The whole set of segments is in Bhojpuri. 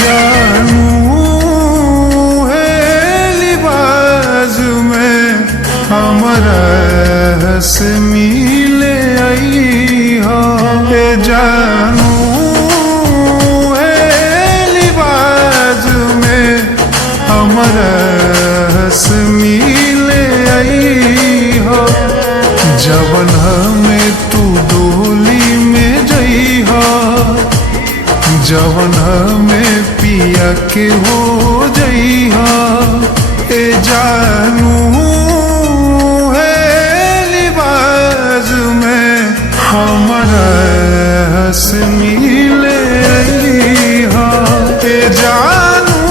जानू है लिबाज में हमरा से मिले आई हो। जानू है लिबाज में हमरा से मिले आई हो। जवन हमें तू डोली में जई हो, जवन हमें पिया के हो जई हो। जानू है लिबाज में हमरा से मिले आई हो। जानू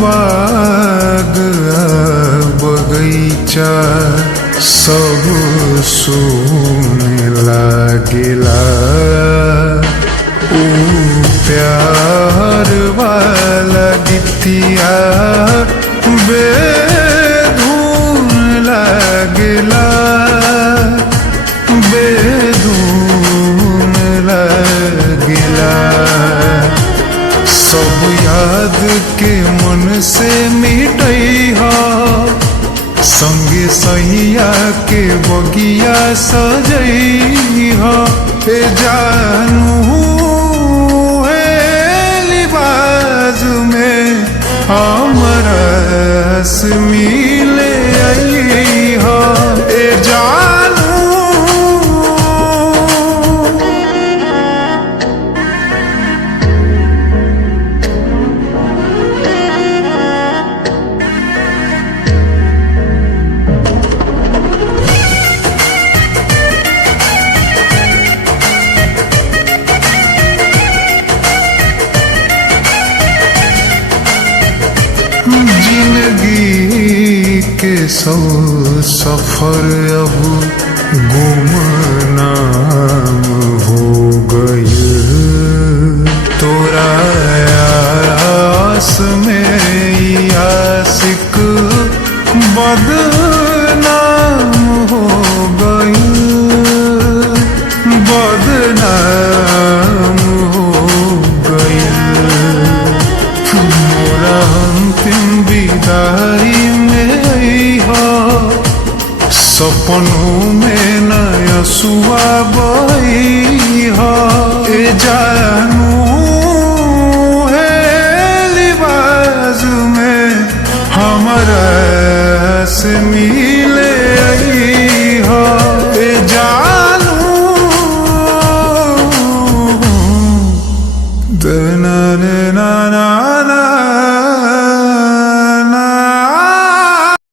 बाग बगीचा सब सुने लागिला। प्यार वाला गीतिया बेधुन लागिला, बेधुन लागिला। सब याद के मन से मिटई हो, संगे सैया के बगिया सजई हो। जानू है लिबाज में हमरा से मिले आई हो। जानू जिंदगी के सौ सफर अब गुमनाम हो गई। तोरा आस में आशिक बदनाम